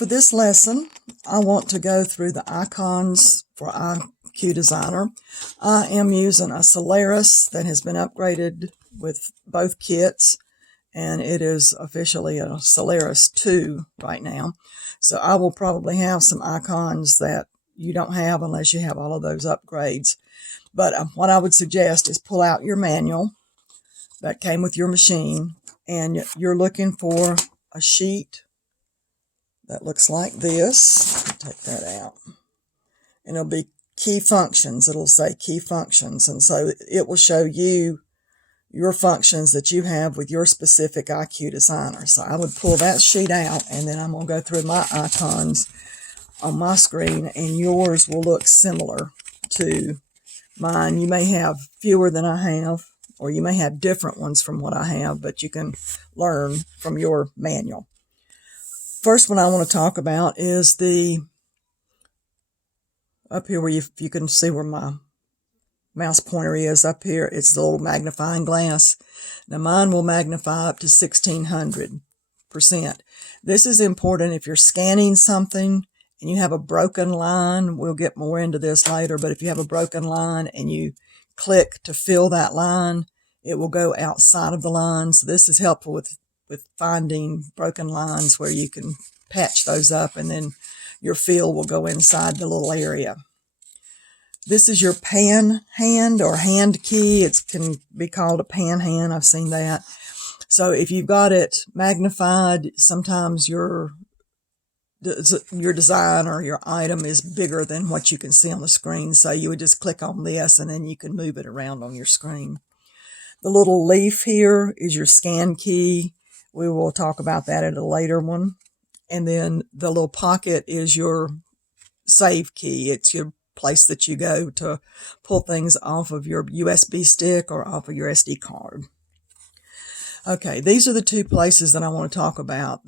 For this lesson, I want to go through the icons for IQ Designer. I am using a Solaris that has been upgraded with both kits, and it is officially a Solaris 2 right now. So I will probably have some icons that you don't have unless you have all of those upgrades. But what I would suggest is pull out your manual that came with your machine, and you're looking for a sheet that looks like this. Take that out. And it'll be key functions. It'll say key functions. And so it will show you your functions that you have with your specific IQ Designer. So I would pull that sheet out, and then I'm going to go through my icons on my screen, and yours will look similar to mine. You may have fewer than I have, or you may have different ones from what I have, but you can learn from your manual. First one I want to talk about is up here where you can see where my mouse pointer is up here. It's the little magnifying glass. Now mine will magnify up to 1600%. This is important if you're scanning something and you have a broken line. We'll get more into this later, but if you have a broken line and you click to fill that line, it will go outside of the line. So this is helpful with finding broken lines where you can patch those up, and then your fill will go inside the little area. This is your pan hand or hand key. It can be called a pan hand. I've seen that. So if you've got it magnified, sometimes your design or your item is bigger than what you can see on the screen. So you would just click on this, and then you can move it around on your screen. The little leaf here is your scan key. We will talk about that at a later one. And then the little pocket is your save key. It's your place that you go to pull things off of your USB stick or off of your SD card. Okay, these are the two places that I want to talk about.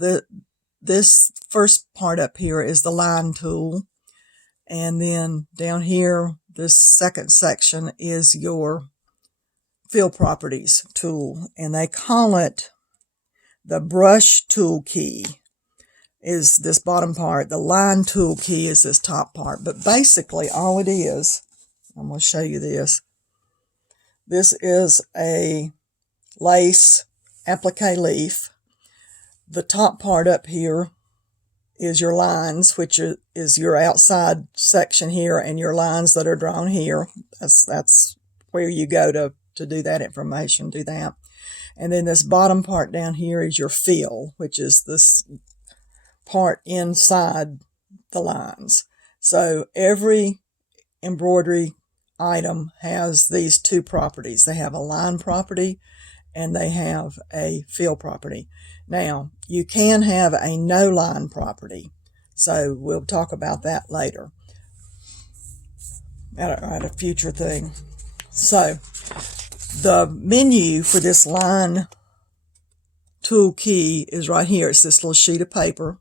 This first part up here is the line tool. And then down here, this second section is your fill properties tool. And they call it the brush tool key is this bottom part. The line tool key is this top part. But basically all it is, I'm going to show you this. This is a lace applique leaf. The top part up here is your lines, which is your outside section here, and your lines that are drawn here. That's where you go to do that information, do that. And then this bottom part down here is your fill, which is this part inside the lines. So every embroidery item has these two properties. They have a line property and they have a fill property. Now, you can have a no line property. So we'll talk about that later at a future thing. So the menu for this line tool key is right here. It's this little sheet of paper.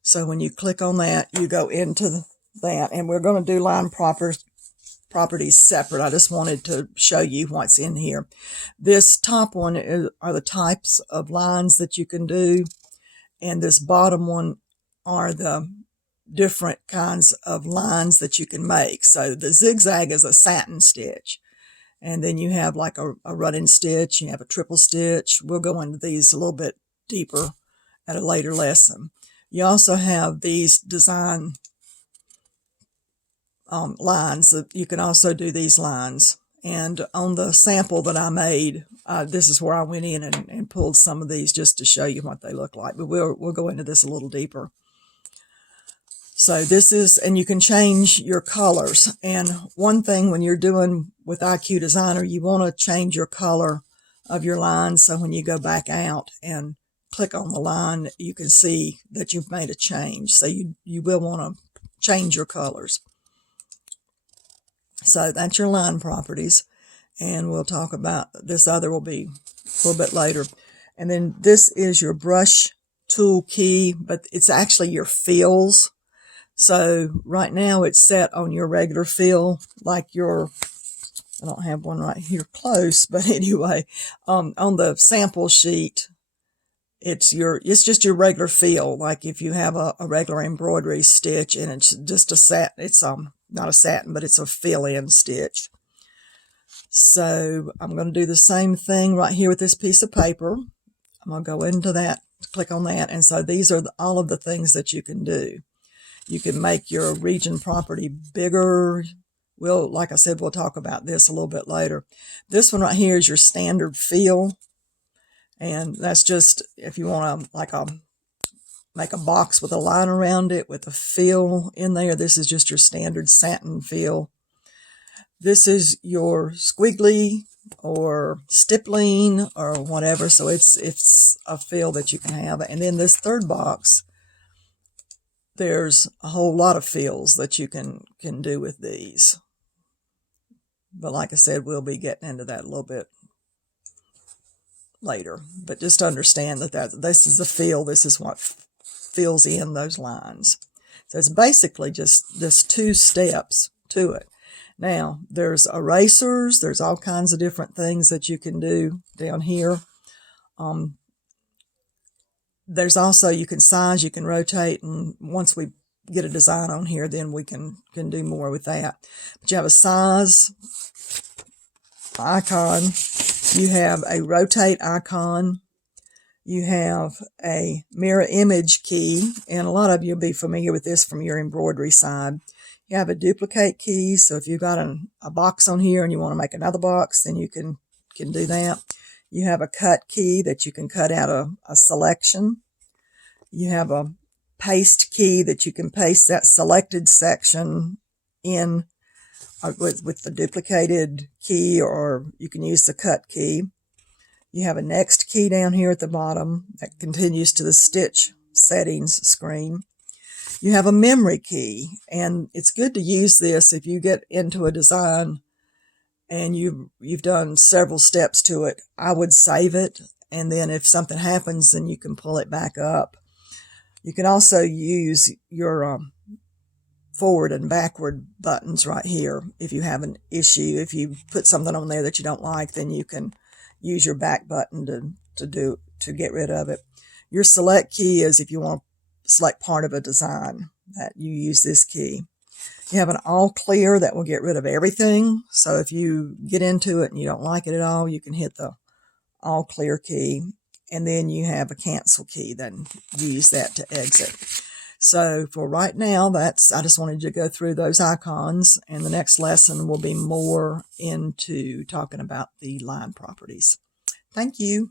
So when you click on that, you go into that. And we're going to do line properties separate. I just wanted to show you what's in here. This top one are the types of lines that you can do. And this bottom one are the different kinds of lines that you can make. So the zigzag is a satin stitch. And then you have like a running stitch, you have a triple stitch. We'll go into these a little bit deeper at a later lesson. You also have these design lines. You can also do these lines. And on the sample that I made, this is where I went in and pulled some of these just to show you what they look like. But we'll go into this a little deeper. So this is, and you can change your colors. And one thing when you're doing with IQ Designer, you want to change your color of your lines. So when you go back out and click on the line, you can see that you've made a change. So you will want to change your colors. So that's your line properties. And we'll talk about this other will be a little bit later. And then this is your brush tool key, but it's actually your fills. So right now it's set on your regular fill, like I don't have one right here close, but anyway, on the sample sheet, it's just your regular feel, like if you have a regular embroidery stitch and it's just a satin, it's not a satin, but it's a fill-in stitch. So I'm going to do the same thing right here with this piece of paper. I'm going to go into that, click on that, and so these are all of the things that you can do. You can make your region property bigger. Like I said, we'll talk about this a little bit later. This one right here is your standard fill. And that's just if you want to make a box with a line around it with a fill in there. This is just your standard satin fill. This is your squiggly or stippling or whatever. So it's a fill that you can have. And then this third box, there's a whole lot of fills that you can do with these. But like I said, we'll be getting into that a little bit later. But just understand that this is a fill. This is what fills in those lines. So it's basically just 2 steps to it. Now, there's erasers. There's all kinds of different things that you can do down here. There's also, you can size, you can rotate, and once we get a design on here, then we can do more with that. But you have a size icon. You have a rotate icon. You have a mirror image key, and a lot of you will be familiar with this from your embroidery side. You have a duplicate key, so if you've got a box on here and you want to make another box, then you can do that. You have a cut key that you can cut out a selection. You have a paste key that you can paste that selected section in with the duplicated key, or you can use the cut key. You have a next key down here at the bottom that continues to the stitch settings screen. You have a memory key, and it's good to use this if you get into a design and you've done several steps to it. I would save it, and then if something happens, then you can pull it back up. You can also use your forward and backward buttons right here. If you have an issue, if you put something on there that you don't like, then you can use your back button to get rid of it. Your select key is if you want to select part of a design, that you use this key. You have an all clear that will get rid of everything. So if you get into it and you don't like it at all, you can hit the all clear key. And then you have a cancel key, then you use that to exit. So for right now, I just wanted to go through those icons, and the next lesson will be more into talking about the line properties. Thank you.